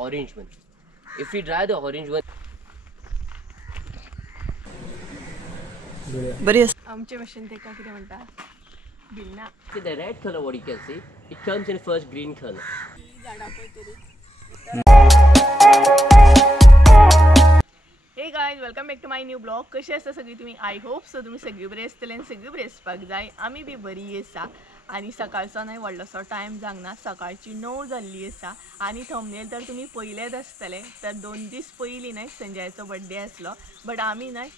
orange one. If we dry the orange one, बरी आमचे भाशेन तेका कितें म्हणटा बिल्ला. the red color, what you can see, it comes in first green color. Hey guys, welcome back to my new blog. कशी आसा सगळी तुमी? आय होप सो तुमी सगळी बरी आसतली आनी सगळी बरी आसपाक जाय. आमी बी बरी आसा आनी सकाळचो न्हय व्हडलोसो टायम जावना, सकाळची 9 जाल्ली आसा आनी थंबनेल तर तुमी पयलेच आसतले. तर 2 दीस पयलीं न्हय संजयाचो बर्थडे आसलो, बट आमी न्हय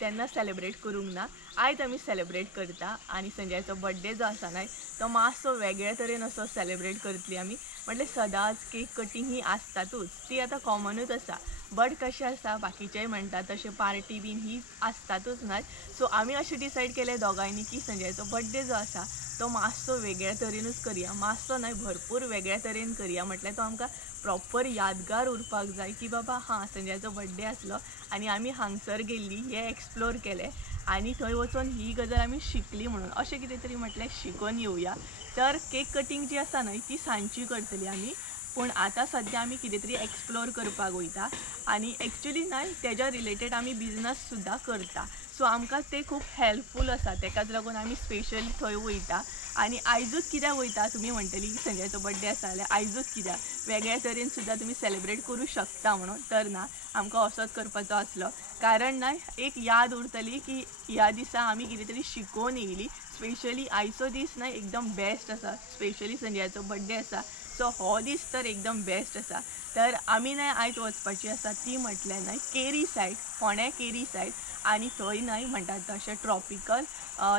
तेन्ना सेलिब्रेट करूंक ना. आयज आमी सेलिब्रेट करता आनी संजयाचो बर्थडे जो आसा न्हय तो मातसो वेगळ्या तरेन असो सेलिब्रेट करतली आमी. म्हटल्यार सदांच केक कटींग ही आसतातूच, ती आतां कॉमनूच आसा. बट कशें आसा, बाकीचेय म्हणटा तशें पार्टी बीन ही आसतातूच न्हय. सो आमी अशें डिसायड केलें दोगांयनी की संजयाचो बर्थडे जो आसा तो मातसो वेगळ्या तरेनूच करया, मातसो न्हय भरपूर वेगळ्या तरेन करया. म्हटल्यार तो आमकां प्रॉपर यादगार उरपाक जाय की बाबा हां संजयाचो बर्थडे आसलो आनी आमी हांगसर गेल्लीं, हें एक्सप्लोर केलें आनी थंय वचून ही गजाल आमी शिकली म्हणून अशें कितें तरी म्हटल्यार शिकून येवया. तर केक कटींग जी आसा न्हय ती सांजची करतली आमी, पूण आतां सद्या आमी कितें तरी एक्सप्लोर करपाक वयता आनी एक्चुली न्हय तेज्या रिलेटेड आमी बिजनस सुद्दां करता. सो आमकां तें खूब हेल्पफूल आसा, तेकाच लागून आमी स्पेशली थंय वयता. आनी आयजूच कित्याक वयता तुमी म्हणटली संजयाचो बर्थडे आसा जाल्यार आयजूच कित्याक, वेगळ्या तरेन सुद्दां तुमी सेलिब्रेट करूं शकता म्हणून. तर ना, आमकां असोच करपाचो आसलो, कारण न्हय एक याद उरतली की ह्या दिसा आमी कितें तरी शिकोवन येयली. स्पेशली आयचो दीस न्हय एकदम बेस्ट आसा, स्पेशली संजयाचो बर्थडे आसा, सो हो दीस तर एकदम बेस्ट आसा. तर आमी न्हय आयज वचपाची आसा ती म्हटल्यार न्हय केरी सायड, फोंड्या केरी सायड. आनी थंय न्हय म्हणटात तशें ट्रॉपिकल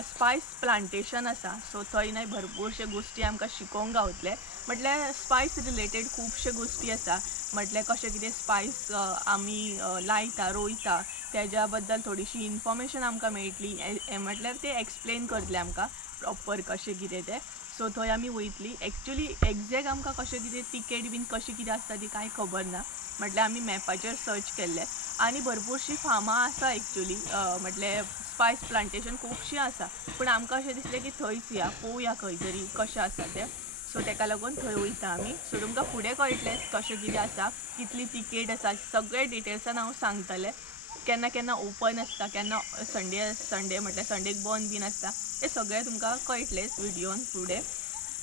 स्पायस प्लांटेशन आसा. सो थंय न्हय भरपूरशे गोश्टी आमकां शिकोवंक गावतले. म्हटल्यार स्पायस रिलेटेड खुबशे गोश्टी आसा, म्हटल्यार कशें कितें स्पायस आमी लायता रोयता तेज्या बद्दल थोडीशी इन्फॉर्मेशन आमकां मेळटली. म्हटल्यार ते एक्सप्लेन करतले आमकां प्रॉपर कशें कितें तें. सो थंय आमी वयतली. एक्चुली एग्जॅक्ट आमकां कशें कितें तिकेट बीन कशी कितें आसता ती कांय खबर ना, म्हटल्यार आमी मॅपाचेर सर्च केल्लें आनी भरपूरशीं फार्मां आसा एक्चुली. म्हटल्यार स्पायस प्लांटेशन खुबशीं आसा, पूण आमकां अशें दिसलें की थंयच या पळोवया खंय तरी कशें आसा तें. सो तेका लागून थंय वयता आमी. सो तुमकां फुडें कळटलें कशें कितें आसा, कितली तिकेट आसा, सगळे डिटेल्सान हांव सांगतलें. केन्ना केन्ना ओपन आसता, केन्ना संडे म्हटल्यार संडेक बंद बीन आसता, हें सगळें तुमकां कळटलेंच व्हिडिओन फुडें.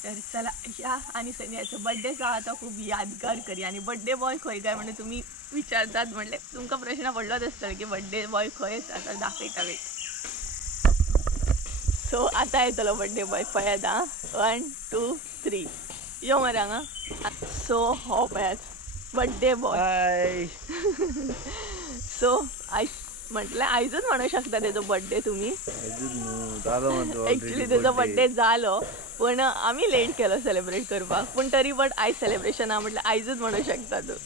तर चला या आनी संजयाचो बर्थडे जो आसा तो खूब यादगार करया. आनी बर्थडे बॉय खंय काय म्हणजे तुमी विचारतात, म्हटल्यार तुमकां प्रश्न पडलोच आसतलो की बर्थडे बॉय खंय आसा. तर दाखयता वेट. सो आतां येतलो बर्थडे बॉय, पळयात आं. 1 2 3 यो मरे हांगा. सो हो पळयात बर्थडे बॉय. सो आयज म्हटल्यार आयजूच म्हणूं शकता तेजो बर्थडे तुमी. एक्चुली तेजो बर्थडे जालो पण आमी लेट केलो सेलिब्रेट करपाक, पूण तरी बट आयज सेलिब्रेशन आहा म्हटल्यार आयजूच म्हणूं शकता तूं.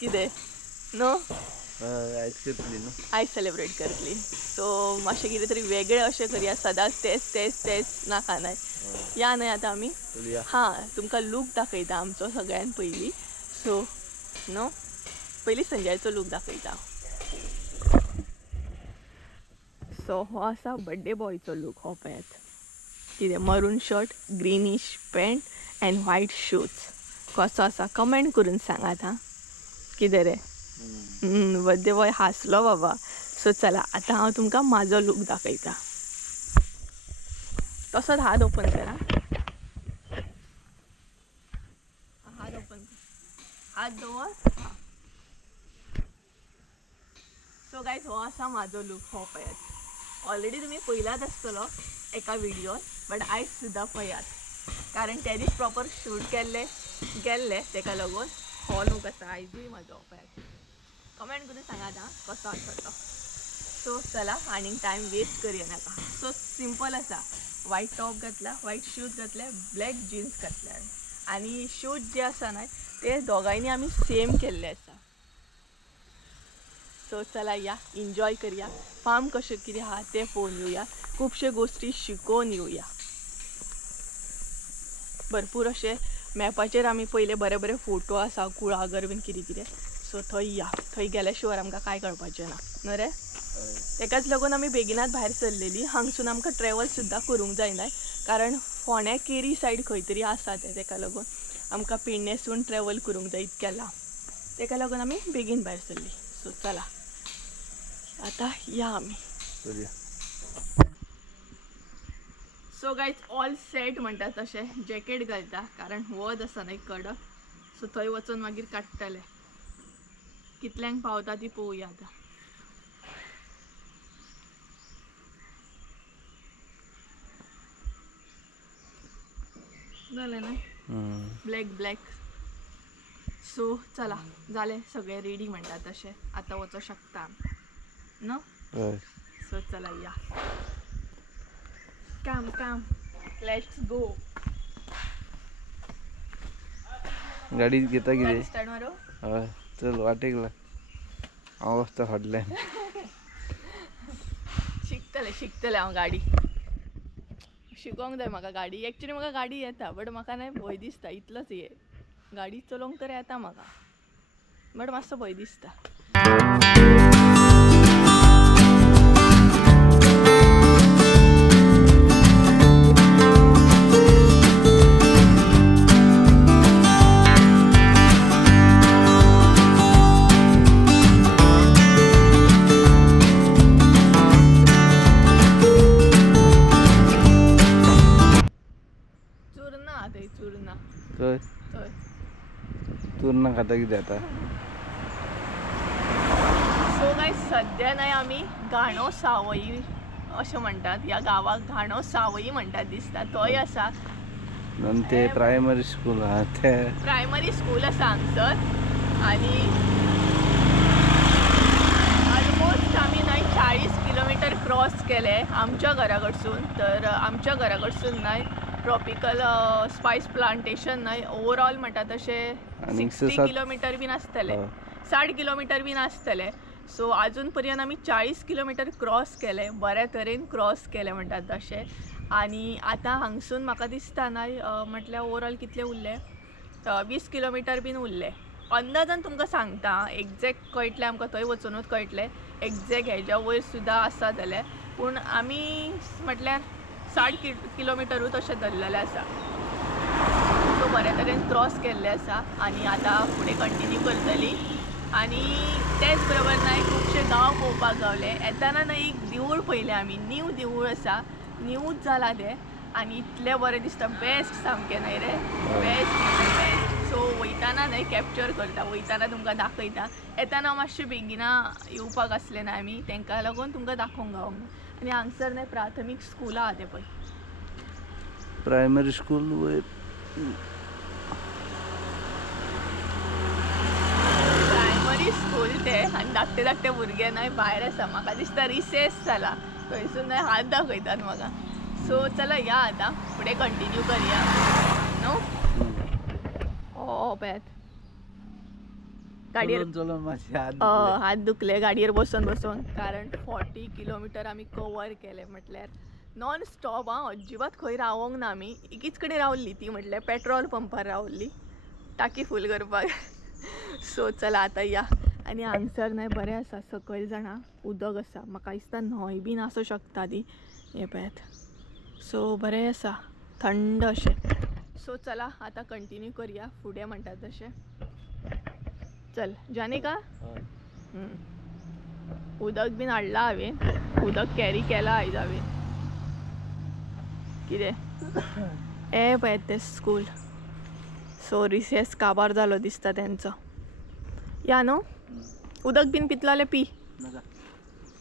कितें न्हू, आयज सेलिब्रेट करतली. सो मातशें कितें तरी वेगळें अशें करया, सदांच तेच नाका न्हय. या न्हय आतां आमी. हां तुमकां लूक दाखयता आमचो सगळ्यान पयलीं. सो न्हू पयलीं संजयाचो लूक दाखयता. सो हो आसा बर्थडे बॉयचो लूक. हो पळयात कितें मरून shirt, greenish pant and white shoes. कसो आसा कमेंट करून सांगात हां. कितें रे बर्थडे बॉय हांसलो बाबा. सो चला आतां हांव तुमकां म्हाजो लूक दाखयता. तसोच हात ओपन करा, हात ओपन कर, हात दवर. सो गायज हो आसा म्हाजो लूक. हो पळयात, ऑलरेडी तुमी पयलाच आसतलो एका व्हिडिओन, बट आयज सुद्दां पळयात, कारण त्या दीस प्रॉपर शूट गेल्ले तेका लागून हो लूक आसा आयजूय म्हाजो. पळयात कमेंट करून सांगात हां कसो आसा तो. सो चला आनीक टायम वेस्ट करूया नाका. सो सिंपल आसा, व्हायट टॉप घातला, व्हायट शूज घातले, ब्लॅक जिन्स घातल्या आनी शूज जे आसा न्हय ते दोगांयनी आमी सेम केल्ले आसा. सो चला या एन्जॉय करया, फार्म कशें कितें आहा तें पळोवन येवया, खुबशे गोश्टी शिकोवन येवया. भरपूर अशे मॅपाचेर आमी पयले बरे बरे फोटो आसा, कुळागर बीन कितें कितें. सो थंय या, थंय गेल्या शिवाय आमकां कांय कळपाचें ना न्हू रे. तेकाच लागून आमी बेगिनाच भायर सरलेली. हांगसून आमकां ट्रॅवल सुद्दां करूंक जायना, कारण फोंड्या केरी सायड खंय तरी आसा तें, तेका लागून आमकां पेडणेसून ट्रॅवल करूंक जाय इतक्या लांब. तेका लागून आमी बेगीन भायर सरली. सो चला आता या आमी. सो गायज ऑल सेट म्हणटा तशें जॅकेट घालता कारण वत आसा न्हय कडक. सो थंय वचून मागीर काडटले. कितल्यांक पावता ती पळोवया आतां. जालें न्हय ब्लॅक. सो चला जालें सगळें रेडी म्हणटा तशें. आतां वचूं शकता न्हू. सो चला या. काम लेट्स गो. गाडी घेता कितें स्टार्ट मारो. हय चल वाटेकला हांव वचता फाटल्यान. शिकतलें हांव गाडी. शिकोंक जाय म्हाका गाडी. एक्चुली म्हाका गाडी येता बट म्हाका न्हय भंय दिसता. इतलोच हे गाडी चलोवंक तर येता म्हाका बट मातसो भंय दिसता. चूर्ण खाता कितें आता. सो गायज सद्या न्हय आमी घाणो सावई अशें म्हणटात. ह्या गांवाक घाणो सावई म्हणटात दिसता. थंय आसा ते प्रायमरी स्कूल आहा ते प्रायमरी स्कूल आसा हांगसर. आनी ऑलमोस्ट आमी न्हय 40 किलोमीटर क्रॉस केले आमच्या घरा कडसून. तर आमच्या घरा कडसून न्हय ट्रॉपिकल स्पायस प्लांटेशन न्हय ओवरऑल म्हणटा तशें 60 किलोमीटर बीन आसतले. 60 किलोमीटर बीन आसतले. सो आजून पर्यंत आमी 40 किलोमीटर क्रॉस केले. बऱ्या तरेन क्रॉस केले म्हणटात तशें. आनी आतां हांगसून म्हाका दिसता न्हय म्हटल्यार ओवरऑल कितले उरले 20 किलोमीटर बीन उरले. अंदाजान तुमकां सांगता. एग्जॅक्ट कळटलें आमकां थंय वचूनूच कळटलें एग्जॅक्ट हेज्या वयर सुद्दां आसा जाल्यार. पूण आमी म्हटल्यार 60 किलोमीटरूच अशें धरलेलें आसा. सो बऱ्या तरेन क्रॉस केल्लें आसा. आनी आतां फुडें कंटिन्यू करतली. आनी तेच बरोबर न्हय खुबशे गांव पळोवपाक गावले. येताना न्हय एक देवूळ पळयलें आमी. नीव देवूळ आसा. न्यूच जाला तें. आनी इतलें बरें दिसता. बेस्ट सामकें न्हय रे. बेस्ट. सो वयताना न्हय कॅप्चर करता. वयताना तुमकां दाखयता. येताना मातशें बेगिना येवपाक आसलें न्हय आमी तांकां लागून तुमकां दाखोवंक गावंक ना. आनी हांगसर न्हय प्राथमीक स्कूल आहा तें पळय. प्रायमरी स्कूल वयर प्रायमरी स्कूल ते. आनी धाकटे भुरगे न्हय भायर आसा. म्हाका दिसता रिसेस जाला. थंयसून न्हय हात दाखयतात म्हाका. सो चला या आतां फुडें कंटिन्यू करया न्हू. पळयात गाडयेर हात दुखले गाडयेर बसून कारण 40 किलोमीटर आमी कवर केले. म्हटल्यार नॉन स्टॉप. अजिबात खंय रावोंक ना आमी. एकीच कडेन रावल्ली ती म्हटल्यार पेट्रोल पंपार रावल्ली टाकी फूल करपाक. सो चला आतां या. आनी हांगसर न्हय बरें आसा. सकयल जाणा उदक आसा. म्हाका दिसता न्हंय बीन आसूं शकता ती. हें पळयात. सो बरें आसा थंड अशें. सो चला आतां कंटिन्यू करया फुडें म्हणटा तशें. चल जानिका. उदक बीन हाडला हांवें. उदक कॅरी केला आयज हांवें. कितें हें पळयात तें स्कूल. सो रिसेस काबार जालो दिसता तेंचो. या न्हू. उदक बीन पितलोलें पी.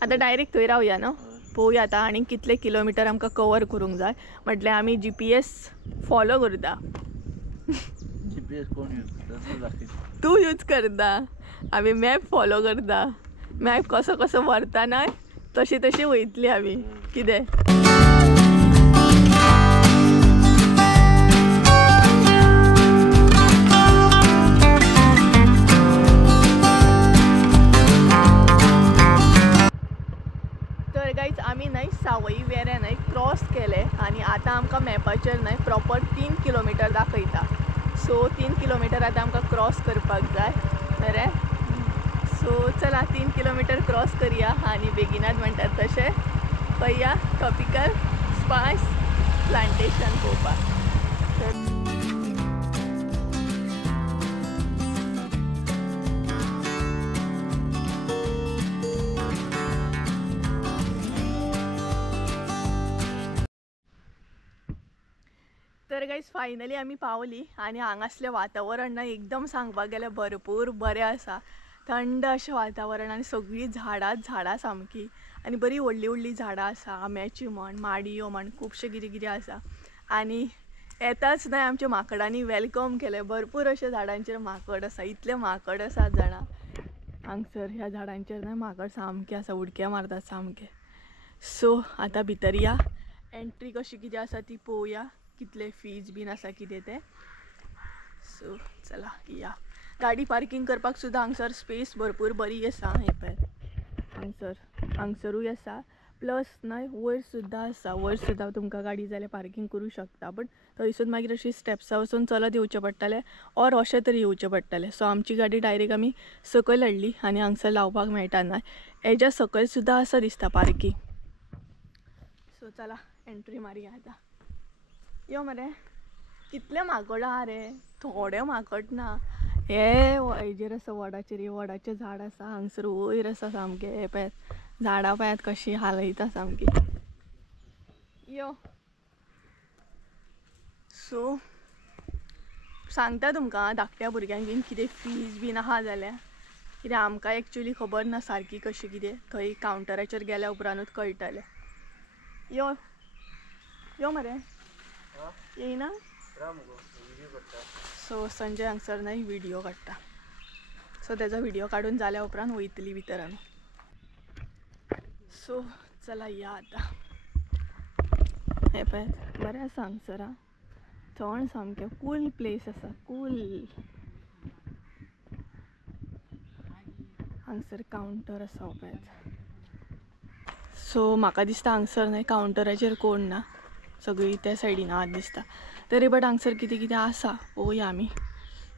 आतां डायरेक्ट थंय रावया न्हू. पळोवया आतां आनी कितले किलोमीटर आमकां कवर करूंक जाय. म्हटल्यार आमी GPS फॉलो करता. GPS कोण यूज करता. तूं यूज करता. आमी मॅप फॉलो करता. मॅप कसो कसो व्हरता न्हय तशी वयतली आमी. कितें तर गायज आमी न्हय सावई वेऱ्या न्हय क्रॉस केले. आनी आतां आमकां मॅपाचेर न्हय प्रॉपर 3 किलोमीटर दाखयता. सो 3 किलोमीटर आतां आमकां क्रॉस करपाक जाय रे. सो चला 3 किलोमीटर क्रॉस करया. आनी बेगिनात म्हणटात तशें खंय या ट्रॉपिकल स्पायस प्लांटेशन पळोवपाक. तर गाईज फायनली आमी पावली आनी हांगासलें वातावरण ना एकदम सांगपाक गेल्यार भरपूर बरें आसा. थंड अशें वातावरण आनी सगळीं झाडां सामकी आनी बरी व्हडली व्हडली झाडां आसा. आंब्याची म्हण माडयो म्हण खुबशें कितें कितें आसा. आनी येताच न्हय आमच्या माकडांनी वेलकम केलें. भरपूर अशे झाडांचेर माकड आसा. इतले माकड आसात जाणा हांगसर ह्या झाडांचेर न्हय माकड सामके आसा. उडक्या मारतात सामके. सो आतां भितर या. एंट्री कशी कितें आसा ती पळोवया. कितले फीज बीन आसा कितें ते. सो चला या. गाडी पार्किंग करपाक सुद्दां हांगसर स्पेस भरपूर बरी आसा. हे पळय हांगसरूय आसा. प्लस न्हय वयर सुद्दां आसा. वयर सुद्दां तुमकां गाडी जाल्यार पार्किंग करूं शकता. बट थंयसून मागीर अशी स्टेप्सा वचून चलत येवचें पडटलें ऑर अशें तरी येवचें पडटलें. सो आमची गाडी डायरेक्ट आमी सकयल हाडली आनी हांगसर लावपाक मेळटा ना. हेज्या सकयल सुद्दां आसा दिसता पार्किंग. सो चला एंट्री मारया आतां. यो मरे कितले माकड आहा रे. थोडे माकड ना. हेजेर आसा वडाचेर. हे वडाचें झाड आसा हांगसर वयर आसा सामकें. हे पळयात झाडां पळयात कशी हालयता सामकी. यो सो सांगता तुमकां धाकट्या भुरग्यांक बीन कितें फीज बीन आहा जाल्यार. कित्याक आमकां एक्चुली खबर ना सारकी कशी कितें. थंय कावंटराचेर गेल्या उपरांतूच कळटलें. यो यो मरे येयना. सो संजय हांगसर न्हय व्हिडिओ काडटा. सो तेजो व्हिडिओ काडून जाल्या उपरांत वयतली भितर आमी. सो चला या आतां. हे पळय बरें आसा हांगसर. थंड सामकें कूल प्लेस आसा. कूल. हांगसर कावंटर आसा पळयात. सो म्हाका दिसता हांगसर न्हय कावंटराचेर कोण ना. सगळीं त्या सायडीन आहात दिसता. तरी बट हांगसर कितें कितें आसा पळोवया आमी.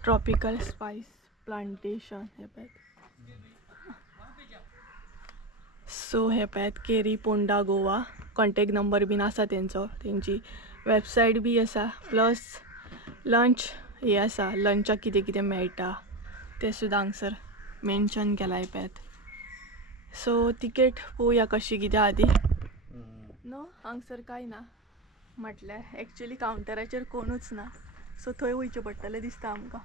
Tropical spice plantation. हे पळयात. सो हे पळयात केरी पोंडा गोवा. कॉन्टेक्ट नंबर बीन आसा तेंचो. तेंची वेबसायट बी आसा. प्लस लंच हे आसा. लंचाक कितें कितें मेळटा तें सुद्दां हांगसर मेन्शन केलां. हे पळयात. सो तिकेट पळोवया कशी कितें आहा ती. नो हांगसर कांय ना. म्हटल्यार एक्चुली कावंटराचेर कोणूच ना. सो थंय वयचें पडटलें दिसता आमकां.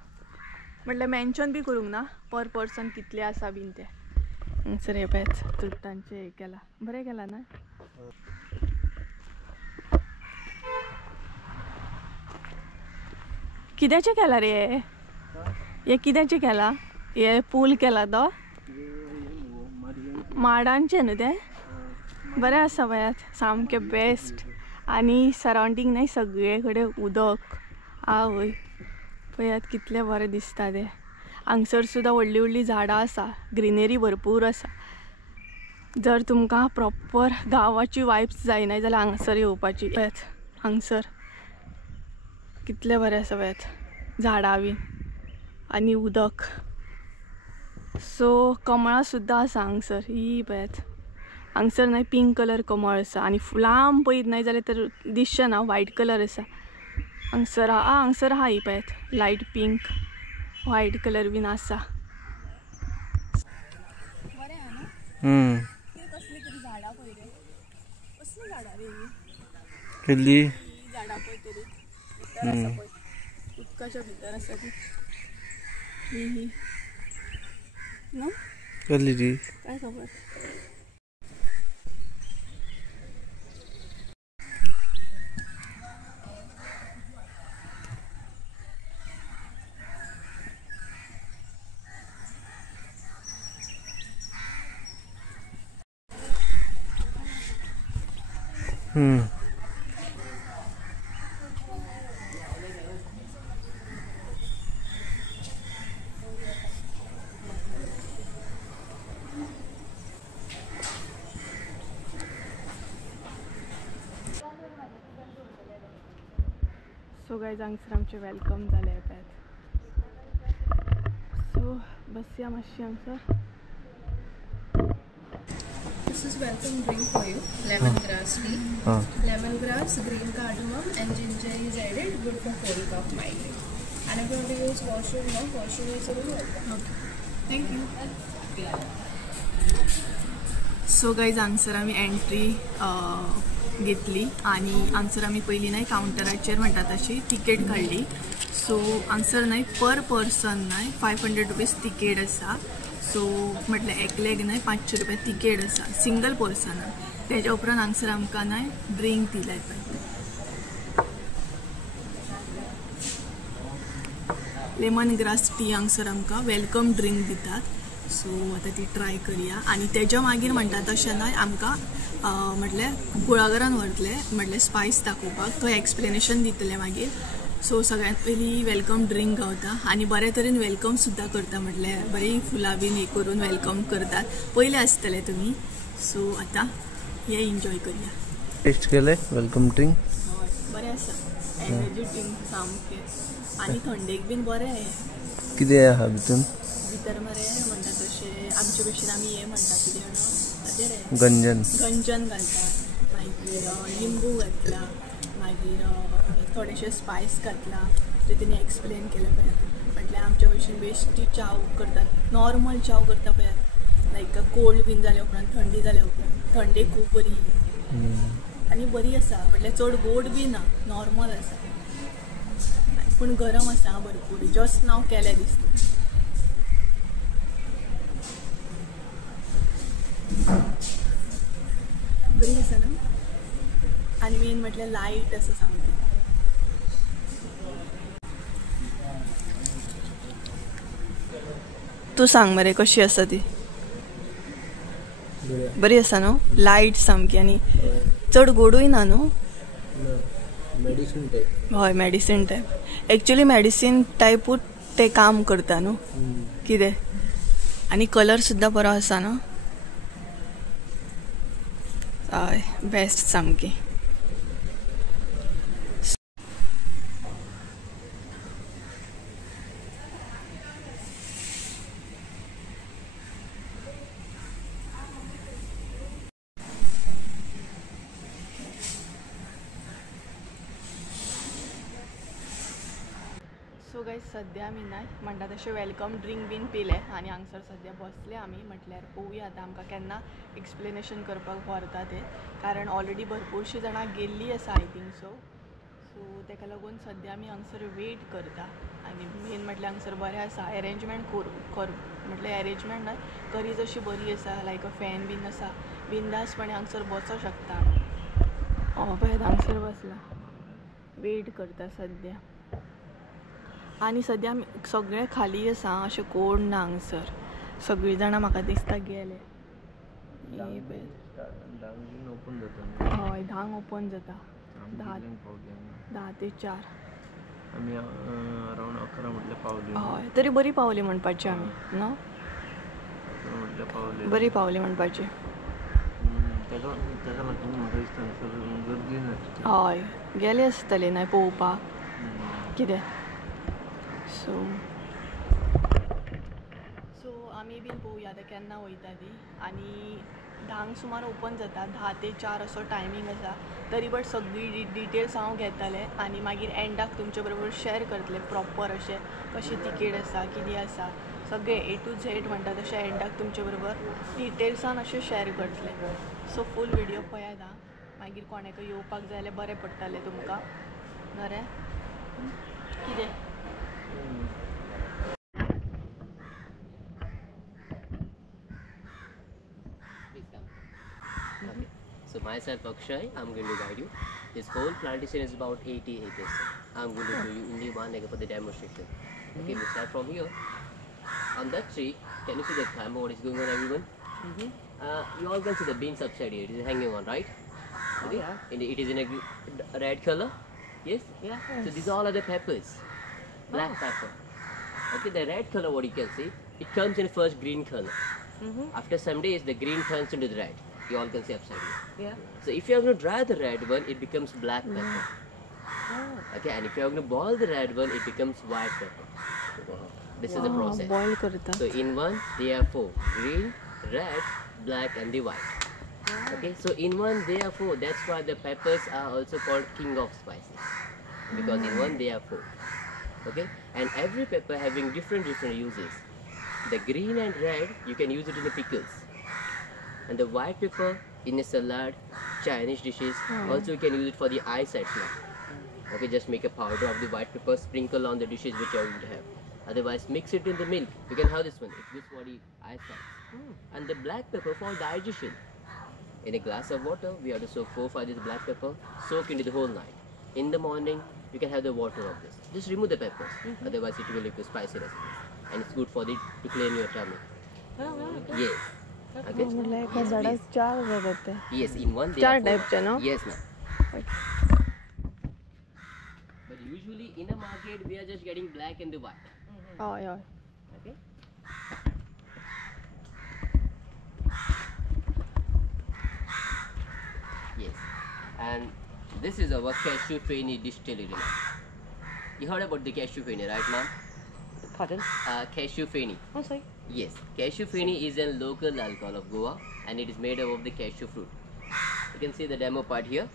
म्हटल्यार मेन्शन बी करूंक ना पर पर्सन कितले आसा बीन ते. हांगसर हे पळयात चुट्टांचें हें केलां. बरें केलां ना. कित्याचें केलां रे हे. कित्याचें केलां हे. पूल केला तो माडांचें न्हू तें. बरें आसा पळयात सामकें बेस्ट. आनी सरावंडींग न्हय सगळे कडेन उदक. आवय पळयात कितलें बरें दिसता तें. हांगसर सुद्दां व्हडलीं व्हडलीं झाडां आसा. ग्रिनरी भरपूर आसा. जर तुमकां प्रॉपर गांवाची वायब्स जायना जाल्यार हांगसर येवपाची. पळयात हांगसर कितलें बरें आसा पळयात झाडां बीन आनी उदक. सो कमळां सुद्दां आसा हांगसर. ही पळयात हांगसर न्हय पिंक कलर कमळ आसा. आनी लांब पळयत न्हय जाल्यार तर दिसचें ना व्हायट कलर आसा हांगसर. हांगसर आहा ही पळयात लायट पिंक व्हायट कलर बीन आसा. बरें आहा ना. कसली तरी झाडां पळय रे. कसली झाडां रे ही. केल्ली झाडां पळय तरी भितर आसा पळय. उदकाच्या भितर आसा ती. ही नो केल्ली ती काय खबर. सो गायज हांगसर आमचें वेलकम जालें पळयात. सो बसया मातशी हांगसर. This is welcome drink for you. Lemongrass tea. Lemongrass, green cardamom and ginger is added. Good for cold cough migraine. And if you want to use washroom, no washroom is available. Okay. Thank you. So guys हांगसर आमी entry घेतली आणि हांगसर आमी पयलीं न्हय कावंटराचेर म्हणटा तशी तिकेट काडली. सो हांगसर न्हय पर पर्सन न्हय 500 रुपीज तिकेट आसा. सो म्हटल्यार एकल्याक न्हय 500 रुपया तिकेट आसा सिंगल पर्सनाक. तेज्या उपरांत हांगसर आमकां न्हय ड्रिंक दिलाय पळय, लेमन ग्रास टी हांगसर आमकां वेलकम ड्रिंक दितात. सो आतां ती ट्राय करया. आनी तेज्या मागीर म्हणटा तशें न्हय आमकां म्हटल्यार कुळागरान व्हरतले म्हटल्यार स्पायस दाखोवपाक, तो एक्सप्लेनेशन दितले मागीर. सो सगळ्यांत पयलीं वेलकम ड्रिंक गावता आनी बरे तरेन वेलकम सुद्दां करता, म्हटल्यार बरी फुलां बीन हे करून वेलकम करतात. पयले आसतले तुमी. सो आतां हे एन्जॉय करया. टेस्ट केले वेलकम ड्रिंक? हय बरें आसा, एनर्जी ड्रिंक सामकें आनी थंडेक बीन बरें. कितें आहा भितून? भितर मरे म्हणटा तशें आमचे भशेन आमी हे म्हणटा कितें जाणा ताजेर गंजन घालता, मागीर लिंबू घातला, मागीर थोडेशे स्पायस घातला. जे तिने एक्सप्लेन केलें पळय, म्हटल्यार आमचे भशेन बेश्टी चाव करतात, नॉर्मल चाव करता पळय, लायक कोल्ड बीन जाल्या उपरांत थंडी जाल्या उपरांत. थंडेक खूब बरी आनी बरी आसा, म्हटल्यार चड गोड बी ना, नॉर्मल आसा पूण गरम आसा भरपूर. जस्ट नाव केलें दिसता. बरी आसा न्हू. आनी मेन म्हटल्यार लायट आसा सामकी. तूं सांग मरे कशी आसा ती? बरी आसा न्हू, लायट सामकी आनी चड गोडूय ना न्हू. Medicine type. हय मेडिसीन टायप. एक्चुअली मेडिसीन टायपूच ते काम करता न्हू कितें. आनी कलर सुद्दां बरो आसा न्हू. हय बेस्ट सामकी. सो गायज सद्या आमी न्हय म्हणटा तशें वेलकम ड्रिंक बीन पिले आनी हांगसर सद्या बसले आमी. म्हटल्यार पळोवया आतां आमकां केन्ना एक्सप्लेनेशन करपाक व्हरता ते, कारण ऑलरेडी भरपूरशीं जाणां गेल्लीं आसा आय थिंक सो. सो ताका लागून सद्या आमी हांगसर वेट करता. आनी मेन म्हटल्यार हांगसर बरें आसा अरेंजमेंट म्हटल्यार अरेंजमेंट न्हय करी जशी बरी आसा, लायक फॅन बीन आसा, बिंदासपणे हांगसर बसों शकता. पळय हांगसर बसला, वेट करता सद्या. आनी सद्या आमी सगळे खाली आसा, अशें कोण ना हांगसर. सगळीं जाणां म्हाका दिसता गेले. ओपन जाता. हय 10 ओपन जाता, 10 ते 4. आमी अरावंड 11 म्हटल्यार पावली. हय तरी बरी पावली म्हणपाची आमी न्हू. म्हटल्यार पावली, बरी पावली म्हणपाची. ताका लागून म्हाका दिसता गर्दी ना. हय गेले आसतले न्हय पळोवपाक कितें. सो आमी बीन पळोवया आतां केन्ना वयता ती. आनी 10 सुमार ओपन जाता, 10 ते 4 असो टायमींग आसा. तरी बट सगळी डिटेल्स हांव घेतले आनी मागीर एंडाक तुमचे बरोबर शेअर करतले प्रॉपर अशें कशी तिकेट आसा कितें आसा सगळें A to Z म्हणटा तशें एंडाक तुमचे बरोबर डिटेल्सान अशें शेअर करतले. सो फूल व्हिडिओ पळयात आं. मागीर कोणाकय येवपाक जाय जाल्यार बरें पडटलें तुमकां. बरें कितें. So myself Akshay, I'm going to guide you. This whole plantation is about 80 acres. I'm going to show you only one acre for the demonstration. Okay, we'll start from here. On that tree, can you see the climber? What is going on, everyone? You all can see the beans upside here. It is hanging on, right? Okay. It is in a red color. Yes. Yeah. So these all are the peppers. Black pepper. Okay, the red color, what you can see, it comes in first green color. After some days, the green turns into the red. You all can see upside here. Yeah. So if you are going to dry the red one, it becomes black pepper. Okay, and if you are going to boil the red one, it becomes white pepper. This is the process. Boil करता. So in one, there are 4: green, red, black, and the white. Okay, so in one, there are 4. That's why the peppers are also called king of spices, because in one, there are 4. Okay, and every pepper having different uses. The green and red, you can use it in the pickles, and the white pepper in a salad, Chinese dishes. Also, you can use it for the eyesight now. Okay, just make a powder of the white pepper, sprinkle on the dishes which you are going to have. Otherwise, mix it in the milk. You can have this one. It's good for the eyesight. And the black pepper for digestion. In a glass of water, we have to soak 4-5 this black pepper, soak into the whole night. In the morning, you can have the water of this. Just remove the peppers. Otherwise, it will lead to spicy recipes. And it's good for the to clean your tummy. Yes. Okay. म्हणलं एका Yes, झाडात please. 4 झाड होते. Yes, in one. चार there are type चे ना? four. Yes, ma'am. But usually in a market, we are just getting black and the white. हय हय. Okay. Yes. And this is our cashew feni distillery. You heard about the cashew feni, right, ma'am? Pardon? Cashew feni. Oh, sorry. Yes, cashew feni is a local alcohol of Goa, and it is made up of the cashew fruit. You can see the demo part here.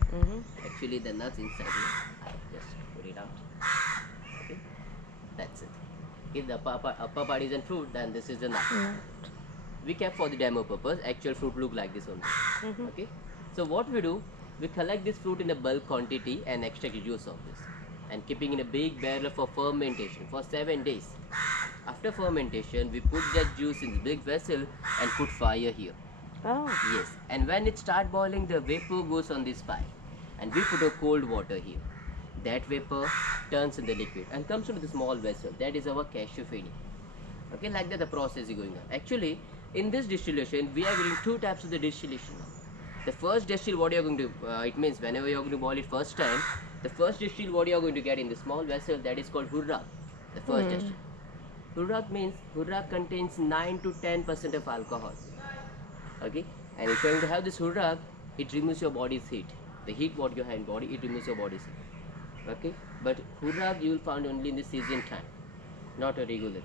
Actually, the nuts inside here. I'll just put it out. Okay, that's it. If the upper part is in fruit, then this is the nut. We kept for the demo purpose. Actual fruit look like this only. Okay, so what we do, we collect this fruit in a bulk quantity and extract the juice of this, and keeping in a big barrel for fermentation for 7 days. After fermentation, we put that juice in the big vessel and put fire here. Oh. Yes, and when it start boiling, the vapor goes on this pipe, and we put a cold water here. That vapor turns in the liquid and comes into the small vessel. That is our cashew feni. Okay, like that the process is going on. Actually, in this distillation, we are getting 2 types of the distillation. The first distill, what you are going to, it means whenever you are going to boil it first time, the first distill what you are going to get in the small vessel, that is called hurrak. The first distill. Hurrak means, hurrak contains 9 to 10% of alcohol. Okay, and if you are going to have this hurrak, it removes your body's heat. The heat what you have in body, it removes your body's heat. Okay, but hurrak you will find only in the season time, not a regular,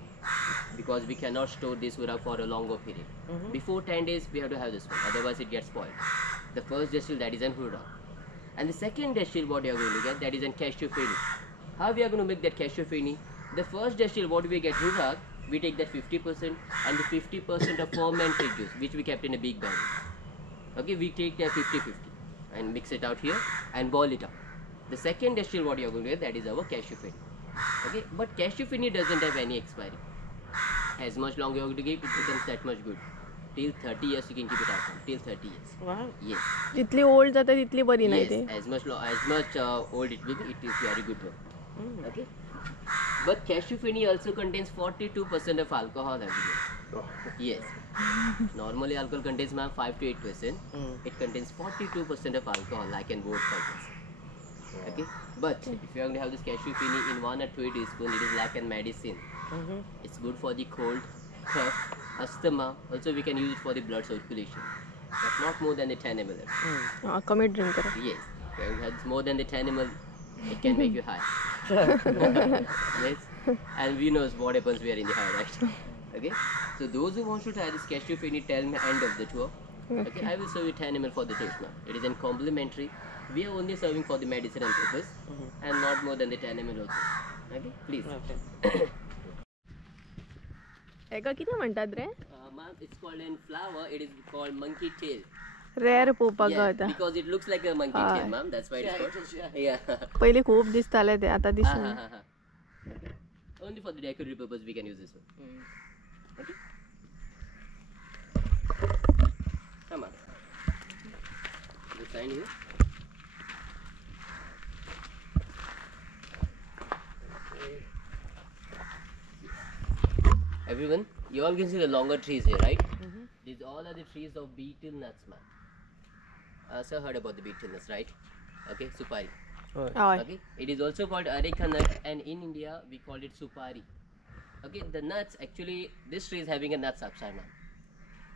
because we cannot store this hurrak for a longer period. Before 10 days we have to have this one, otherwise it gets spoiled. The first distill, that is an hurrak, and the second distill what you are going to get, that is an cashew feni. How we are going to make that cashew feni? The first distill what we get hurrak, we take that 50% and the 50% of fermented juice which we kept in a big barrel. Okay, we take that 50-50 and mix it out here and boil it up. The second distill what you are going to get, that is our cashew feni. Okay, but cashew feni doesn't have any expiry. As much longer you are going to keep, it becomes that much good. Till 30 years you can keep it out till 30 years. Wow. Yes. जितली old जाता तितली बरी नाही Yes, ते. as much old it will be, it is very good one. Okay. But cashew feni also contains 42% of alcohol every year. Yes. Normally alcohol contains 5 to 8%. It contains 42% of alcohol, like in both contains. Okay. But if you are going to have this cashew feni in 1 or 2 teaspoons, it is like a medicine. It's good for the cold, cough, asthma. Also we can use it for the blood circulation. But not more than the 10 ml. हा, कमी drink करा. Yes. If you have more than the 10 ml, it can make you high. Yes. And we know what happens we are in the high, right? Okay. So those who want to try this cashew feni, tell me end of the tour. Okay. I will serve you 10 ml for the taste now. It is in complimentary. We are only serving for the medicinal purpose and not more than the 10 ml also. Okay. Please. Okay. एका किती म्हणतात रे? Ma'am, it's called in flower. It is called monkey tail. Rare पोवपाक Yeah, गावता. because it looks like a monkey tail, ma'am. That's why it's called. Yeah. पहिले खूप दिसताले ते, आता दिसना. Okay. Only for the decorative purpose we can use this one. Okay. Come on. The sign here. Everyone, you all can see the longer trees here, right? These all are the trees of betel nuts, man. Sir heard about the betel nuts, right? Okay, supari. हय. Okay, it is also called areca nut, and in India we call it supari. Okay, the nuts, actually this tree is having a nuts upside down.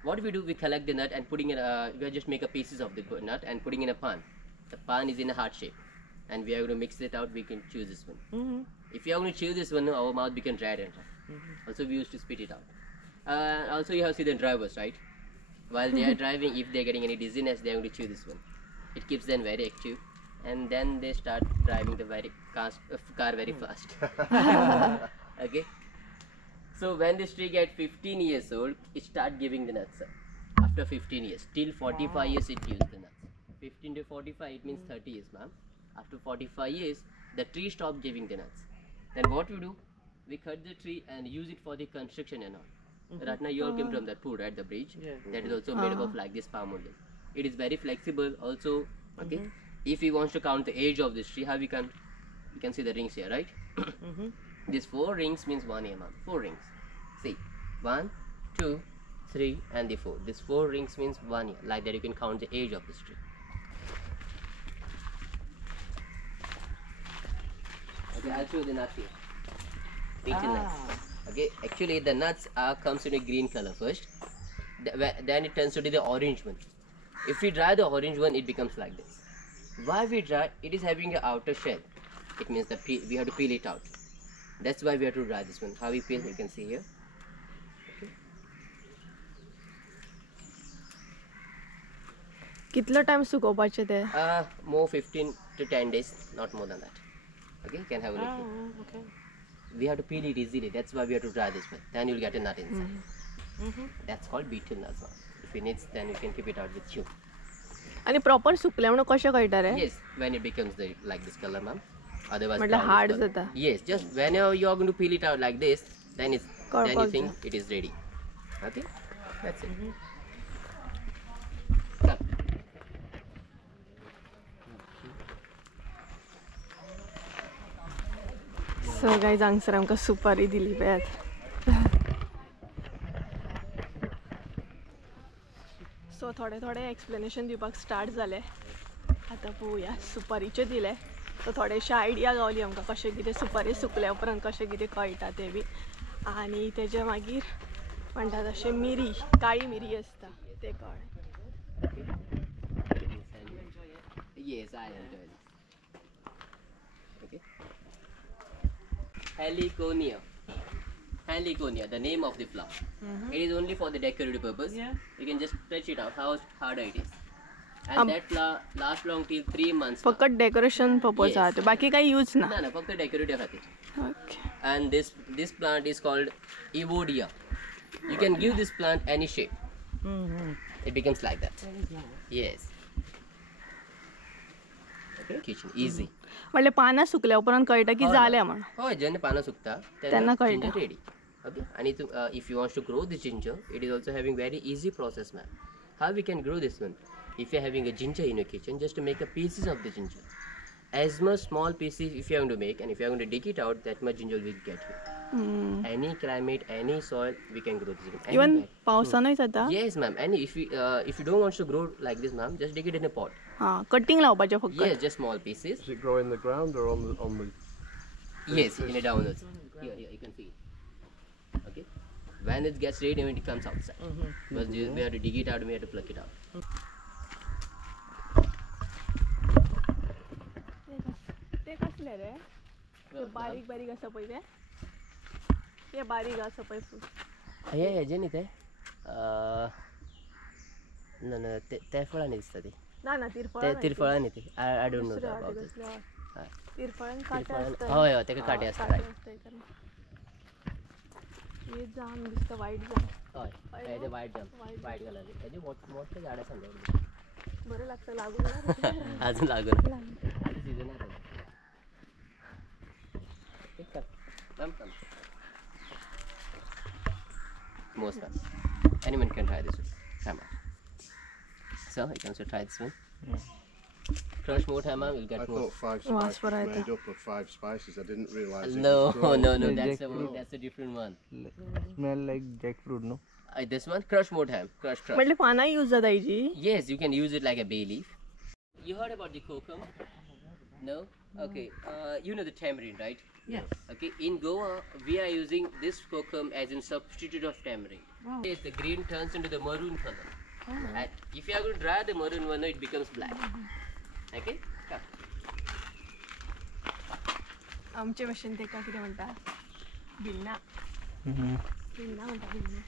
What we do, we collect the nut and putting in we just make a pieces of the nut and putting in a pan. The pan is in a heart shape, and we are going to mix it out. We can choose this one. If you are going to chew this one, our mouth becomes dry and dry. Also we used to spit it out. Also you have seen the drivers, right? While they are driving, if they are getting any dizziness, they are going to chew this one. It keeps them very active, and then they start driving the car very fast. Okay. So when this tree gets 15 years old, it start giving the nuts. After 15 years, till 45 years, it gives the nuts. 15 to 45, it means 30 years, ma'am. After 45 years, the tree stops giving the nuts. Then what we do? We cut the tree and use it for the construction and all. Right now, you all came from that pool, right? The bridge. That is also made up of like this palm only. It is very flexible. Also, okay. If we want to count the age of this tree, how we can see the rings here, right? These 4 rings means 1 year, ma'am. 4 rings. See, 1, 2, 3, and the 4. These 4 rings means 1 year. Like that, you can count the age of this tree. Okay, I'll show you the nuts here. Beetle nuts. Okay, actually the nuts comes in a green color first. Then it turns to the orange one. If we dry the orange one, it becomes like this. Why we dry? It is having an outer shell. It means that we have to peel it out. That's why we have to dry this one. How we peel, you can see here. Okay. कितलो time सुकोवपाचे ते? More 15 to 10 days, not more than that. Okay, you can have a look here. Okay. We have to peel it easily. That's why we have to dry this one. Then you'll get a nut inside. That's called beetle nuts. If it needs, then you can keep it out with you. आणि proper सुकले म्हणून कशें कळटा रे? Yes, when it becomes like this color, ma'am. Otherwise, म्हटल्यार brown hard color. जाता. Yes, just whenever you are going to peel it out like this, then you Correct. think it is ready. Okay, that's it. Come. So guys हांगसर आमकां सुपारी दिली पळयात. So थोडे explanation दिवपाक start जाले. आतां पळोवया सुपारीचे दिले सो थोडेशे आयडिया गावली आमकां कशें कितें सुपारी सुकल्या उपरांत कशें कितें कळटा तें बी. आनी तेजे मागीर म्हणटा तशें मिरी, काळी मिरी आसता ते कळ्ळें. Yes, I enjoy this. Okay. Heliconia. Heliconia, the name of the flower. It is only for the decorative purpose. You can just stretch it out, how harder it is. And that flower lasts long till 3 months. फकत decoration purpose Yes. आहा ते बाकी काही use ना. No, फक्त decorative खातीर. Okay. And this plant is called Evodia. You can give this plant any shape. It becomes like that. Yes. Okay. Kitchen easy. म्हणले पानां सुकल्या उपरांत कळटा की जाल्या म्हणून. होय, जेन्ना पानां सुकता तेन्ना कळटा. ginger ready. Okay. And if you want to grow the ginger, it is also having very easy process, ma'am. How we can grow this one? If you're having a ginger in your kitchen, just to make a pieces of the ginger. As much small pieces if you're going to make, and if you're going to dig it out, that much ginger will get you. Any climate, any soil, we can grow this one. Even Anywhere. पावसानूय जाता. Yes, ma'am. And if you don't want to grow like this, ma'am, just dig it in a pot. हा cutting लावपाचें फक्त. Yes, just small pieces. Does it grow in the ground or on the? Yes, in a downwards. Here, you can see it. Okay. When it gets ready, when it comes outside. Because we have to dig it out, we have to pluck it out. ते कसले रे? ते बारीक बारीक आसा पळय ते? ते बारीक आसा पळय फूल. हेजे न्ही ते ना ते फळां न्ही दिसता ती. ना तिरफळ. ते तिरफळां न्ही ती. आय डोंट नो अबाउट दिस. तिरफळान काटे आसता. हय हय तेका काटे आसता, रायट. हे जाम दिसता वायट जाम. हय हेजे वायट जाम, वायट कलर. हेजे मोठे झाड आसा न्हू. बरें लागता लागून ना. अजून लागून आता सीजन आहे. ठीक आहे. Come. Most fun. Anyone can try this one. Come on. So you can also try this one. Crush more hammer, we'll I get more. thought 5 Was spices what I was made up of 5 spices. I didn't realise. No, It was grown. no, No, that's jackfruit. that's a different one. Smell like jackfruit, no? This one, crush more ham, crush. म्हटले पानां use जाता हिची. Yes, you can use it like a bay leaf. You heard about the kokum? No? Okay. You know the tamarind, right? Yes. Okay. In Goa, we are using this kokum as a substitute of tamarind. Yes, the green turns into the maroon color. And if you are going to dry the maroon one, it becomes black. Okay? Come. आमचे भाशेन तेका कितें म्हणटा? भिन्ना. भिन्ना म्हणटा भिन्ना.